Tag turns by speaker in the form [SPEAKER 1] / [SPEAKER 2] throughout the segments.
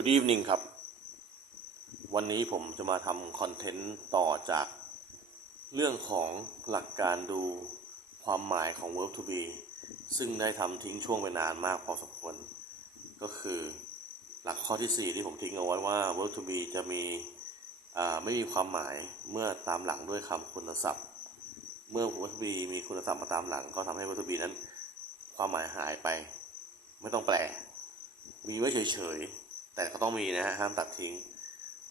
[SPEAKER 1] Good evening ครับ วันนี้ผมจะมาทำคอนเทนต์ต่อจาก เรื่องของหลักการดูความหมายของ verb to be ซึ่งได้ทำทิ้งช่วงไปนานมากพอสมควร ก็คือหลักข้อที่ 4 ที่ผมทิ้งเอาไว้ว่า verb to be จะมีไม่มีความหมายเมื่อตามหลังด้วยคำคุณศัพท์ เมื่อ verb to be มีคุณศัพท์มาตามหลัง ก็ทำให้ verb to be นั้น ความหมายหายไป ไม่ต้องแปล มีไว้เฉยๆ แต่ก็ต้องมีนะฮะห้ามตัดทิ้ง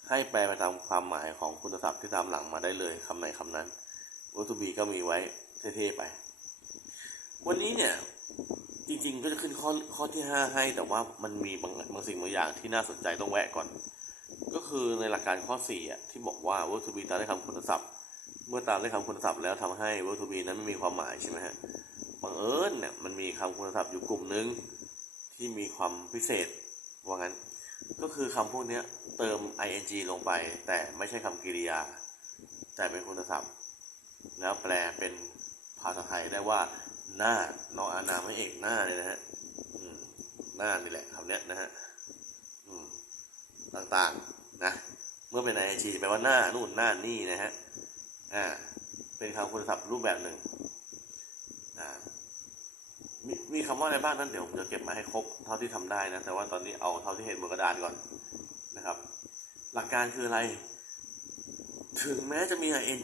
[SPEAKER 1] ให้แปลไปตามความหมายของคุณศัพท์ที่ตามหลังมาได้เลยคำไหนคำนั้น verb to be ก็มีไว้เท่ๆไป วันนี้เนี่ยจริงๆก็จะขึ้นข้อข้อที่ 5 ให้ แต่ว่ามันมีบางบางสิ่งบางอย่างที่น่าสนใจต้องแวะก่อน ก็คือในหลักการข้อ4อะที่บอกว่า verb to be ตามด้วยคำคุณศัพท์ เมื่อตามด้วยคำคุณศัพท์แล้วทำให้ verb to be นั้นไม่มีความหมายใช่ไหมฮะบังเอิญเนี่ยมันมีคำคุณศัพท์อยู่กลุ่มหนึ่งที่มีความพิเศษว่างั้น ก็คือคำพวกนี้เติม ing ลงไป แต่ไม่ใช่คำกริยา แต่เป็นคุณศัพท์ แล้วแปลเป็นภาษาไทยได้ว่า หน้านออานามไม่เอกหน้าเลยนะฮะหน้านี่แหละคำนี้นะฮะต่างๆนะเมื่อเป็น ing แปลว่าหน้านู่นหน้านี่นะฮะอ่าเป็นคำคุณศัพท์รูปแบบหนึ่ง มีมีคำว่าอะไรบ้างนั้นเดี๋ยวผมจะเก็บมาให้ครบเท่าที่ทำได้นะแต่ว่าตอนนี้เอาเท่าที่เห็นบนกระดานก่อนนะครับ หลักการคืออะไร ถึงแม้จะมี ing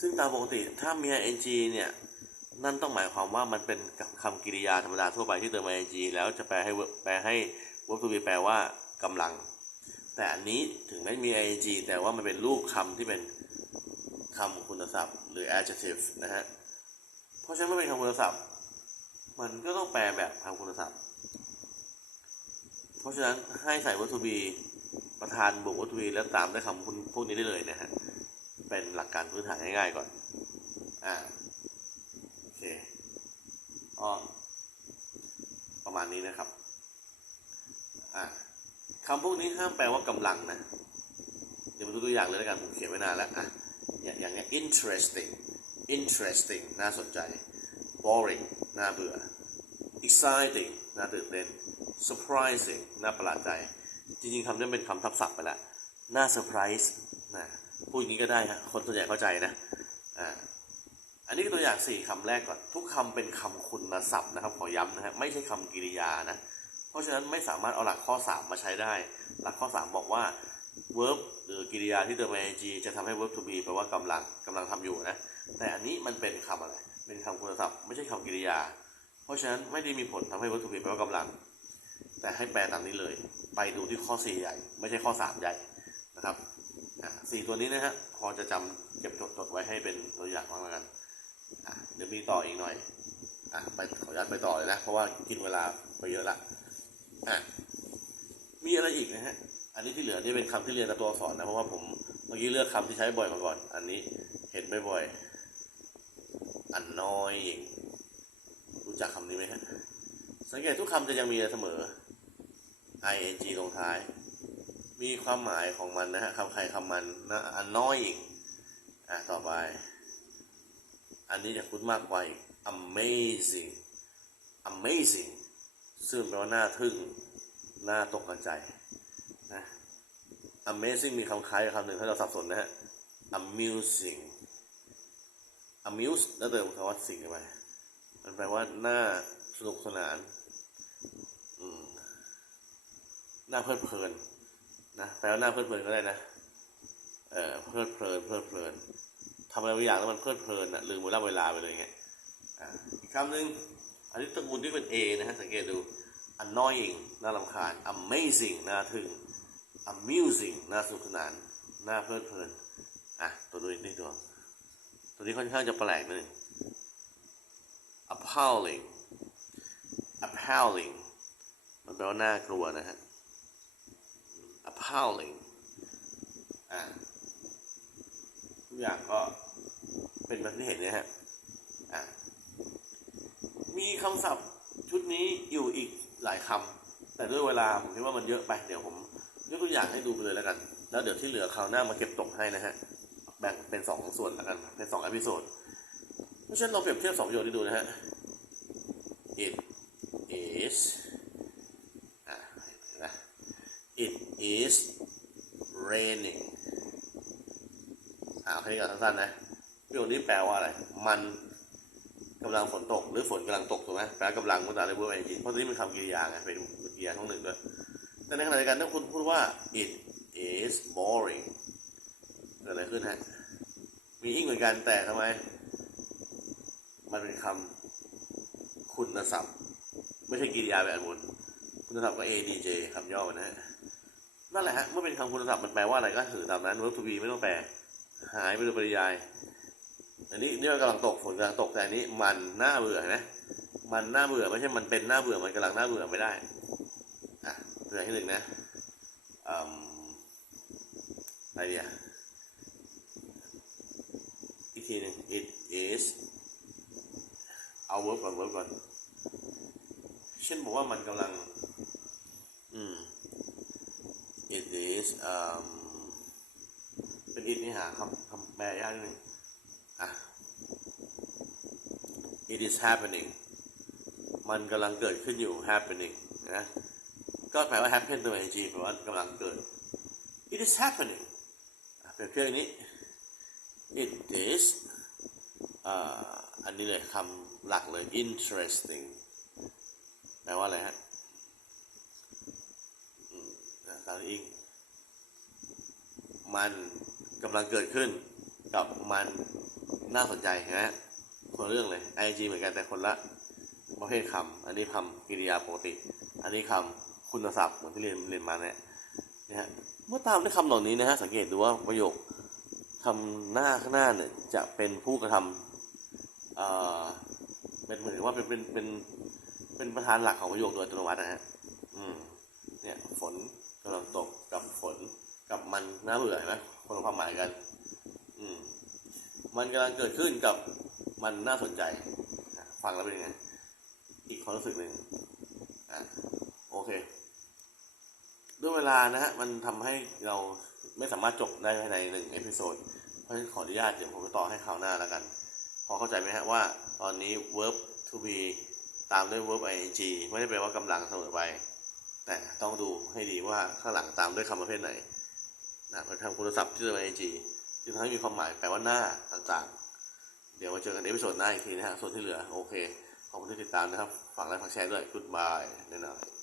[SPEAKER 1] ซึ่งตามปกติถ้ามี ing เนี่ยนั่นต้องหมายความว่ามันเป็นคำกริยาธรรมดาทั่วไปที่เติม ing แล้วจะแปลให้แปลให้ verb to be แปลว่ากำลัง แต่อันนี้ถึงแม้มี ing แต่ว่ามันเป็นรูปคำที่เป็นคำคุณศัพท์ หรือ adjective นะฮะเพราะฉะนั้นเมื่อเป็นคำคุณศัพท์ มันก็ต้องแปลแบบคำคุณศัพท์ เพราะฉะนั้นให้ใส่วัตถุบีประธานบวกวัตถุบีแล้วตามด้วยคำคุณพวกนี้ได้เลยนะฮะ เป็นหลักการพื้นฐานง่ายๆก่อน อ่า โอเคก็ประมาณนี้นะครับ อ่าคำพวกนี้ห้ามแปลว่ากำลังนะ เดี๋ยวมาดูตัวอย่างเลยแล้วกันผมเขียนไว้นานแล้วอะอย่างอย่างเนี้ย interesting interesting น่าสนใจ boring น่าเบื่อ exciting น่าตื่นเต้น surprising น่าประหลาดใจ จริงๆคำนี้เป็นคำทับศัพท์ไปแล้วน่าเซอร์ไพรส์นะพูดอย่างนี้ก็ได้ฮะคนส่วนใหญ่เข้าใจนะอ่าอันนี้คือตัวอย่างสี่คำแรกก่อน ทุกคำเป็นคำคุณศัพท์นะครับ ขอย้ำนะฮะไม่ใช่คำกริยานะ เพราะฉะนั้นไม่สามารถเอาหลักข้อ 3 มาใช้ได้ หลักข้อ 3 บอกว่า verb หรือกริยาที่เติม ing จะทำให้ verb to be แปลว่ากำลังกำลังทำอยู่นะ แต่อันนี้มันเป็นคำอะไร เป็นคำคุณศัพท์ไม่ใช่คำกริยา เพราะฉะนั้นไม่ได้มีผลทำให้ verb to be แปลว่ากำลัง แต่ให้แปลตามนี้เลย ไปดูที่ข้อ 4 ใหญ่ ไม่ใช่ข้อ 3 ใหญ่นะครับสี่ตัวนี้นะฮะพอจะจำเก็บจดจดไว้ให้เป็นตัวอย่างบ้างแล้วกันเดี๋ยวมีต่ออีกหน่อยอะไปขออนุญาตไปต่อเลยนะ เพราะว่ากินเวลาไปเยอะละอะมีอะไรอีกนะฮะอันนี้ที่เหลือนี่เป็นคำที่เรียนในตัวอักษรนะเพราะว่าผมเมื่อกี้เลือกคำที่ใช้บ่อยมาก่อน อันนี้เห็นบ่อยๆ annoying รู้จักคำนี้ไหมฮะ สังเกตทุกคำจะยังมีเสมอ ing ลงท้าย มีความหมายของมันนะฮะคำใครคำมันนะ annoying อะต่อไป อันนี้จะคุ้นมากกว่าอีก amazing amazing ซึ่งแปลว่าน่าทึ่ง น่าตกใจนะ amazing มีคำคล้ายคำหนึ่งถ้าเราสับสนนะฮะ amusing amuse แล้วเติมคำว่าสิ่งไปมันแปลว่าน่าสนุกสนานอืมน่าเพลิดเพลินนะแปลว่าน่าเพลิดเพลินก็ได้นะเอ่อเพลิดเพลินเพลิดเพลินทำอะไรบางอย่างแล้วมันเพลิดเพลินอะลืมเวลาเวลาไปเลยเงี้ยอีกคำหนึ่งอันนี้ตระกูลที่เป็น A นะฮะสังเกตดู annoying น่ารำคาญ amazing น่าทึ่ง amusing น่าสนุกสนาน น่าเพลิดเพลินอะตัวดูนี่ตัว ตัวนี้ค่อนข้างจะแปลกนิดนึง appalling appalling มันแปลว่าน่ากลัวนะฮะ appalling อ่าทุกอย่างก็เป็นแบบที่เห็นนี่ยฮะ อะมีคำศัพท์ชุดนี้อยู่อีกหลายคำ แต่ด้วยเวลาผมคิดว่ามันเยอะไป เดี๋ยวผมยกตัวอย่างให้ดูไปเลยแล้วกัน แล้วเดี๋ยวที่เหลือคราวหน้ามาเก็บตกให้นะฮะ แบ่งเป็นสองส่วนแล้วกัน เป็นสองอพิโซด เพราะฉะนั้นเราเปรียบเทียบสองประโยชน์ที่ดูนะฮะ it is อะนไหม it is raining อ่าแค่นี้ก่อนสั้นๆนะประโยคนี้แปลว่าอะไร มันกำลังฝนตก หรือฝนกำลังตกถูกไหมแปลกำลังภาษาในเวอร์บจริงเพราะตัวนี้เป็นคำกริยาไงเป็นกริยาท้องหนึ่งด้วยแต่ในขณะเดียวกันถ้าคุณพูดว่า it is boring กิดอะไรขึ้นฮะ มีอีกเหมือนกันแต่ทำไม มันเป็นคำคุณศัพท์ ไม่ใช่กริยาแบบบนคุณศัพท์ก็ adj คำย่อมันนะฮะ นั่นแหละฮะ เมื่อเป็นคำคุณศัพท์มันแปลว่าอะไรก็ถือตามนั้น verb to be ไม่ต้องแปล หายไปโดยปริยาย อันนี้นี่มันกำลังตกฝนกำลังตกแต่อันนี้มันน่าเบื่อนะ มันน่าเบื่อไม่ใช่มันเป็นน่าเบื่อมันกำลังน่าเบื่อไม่ได้อะตัวอย่างที่หนึ่งนะอืมอะไรเดียอีกทีหนึ่ง it is เอา verb ก่อน verb ก่อนเช่นบอกว่ามันกำลัง อืม it is อืมเป็น it นี่หาคำคำแปลยากนิดนึงอะ it is happening มันกำลังเกิดขึ้นอยู่ happening นะก็แปลว่า happen ตัว ing แปลว่ากำลังเกิด it is happening เปรียบเทียบอันนี้ it is อันนี้เลยคำหลักเลย interesting แปลว่าอะไรฮะอืมนะตามนี้อิง มันกำลังเกิดขึ้นกับมันน่าสนใจนะฮะคนเรื่องเลย ing เหมือนกันแต่คนละประเภทคำอันนี้คำกริยาปกติ อันนี้คำคุณศัพท์เหมือนที่เรียนเรียนมาเนี่ยนะฮะเมื่อตามด้วยคำเหล่านี้นะฮะสังเกตดูว่าประโยคคำหน้าข้างหน้าเนี่ยจะเป็นผู้กระทำ เอ่อเป็นเหมือนว่าเป็นเป็นเป็นเป็นประธานหลักของประโยคโดยอัตโนมัตินะฮะอืมเนี่ยฝนกำลังตกกับฝนกับมันน่าเบื่อไหมคนละความหมายกัน อืมมันกำลังเกิดขึ้นกับมันน่าสนใจฟังแล้วเป็นยังไงอีกความรู้สึกหนึ่งอะโอเค ด้วยเวลานะฮะมันทำให้เราไม่สามารถจบได้ภายในหนึ่งเอพิโซดเพราะฉะนั้นขออนุญาตเดี๋ยวผมไปต่อให้คราวหน้าแล้วกัน อเข้าใจไหมฮะว่า ตอนนี้ verb to be ตามด้วย verb ing ไม่ได้แปลว่ากำลังเสมอไป แต่ต้องดูให้ดีว่าข้างหลังตามด้วยคำประเภทไหนนะเป็นคำคุณศัพท์ที่ด้วย ing จึงทำให้มีความหมายแปลว่าหน้าต่างๆ เดี๋ยวมาเจอกันเอพิโซดหน้าอีกทีนะฮะส่วนที่เหลือ โอเค ขอบคุณที่ติดตามนะครับ ฝากไลค์ฝากแชร์ด้วย Goodbye แน่นอน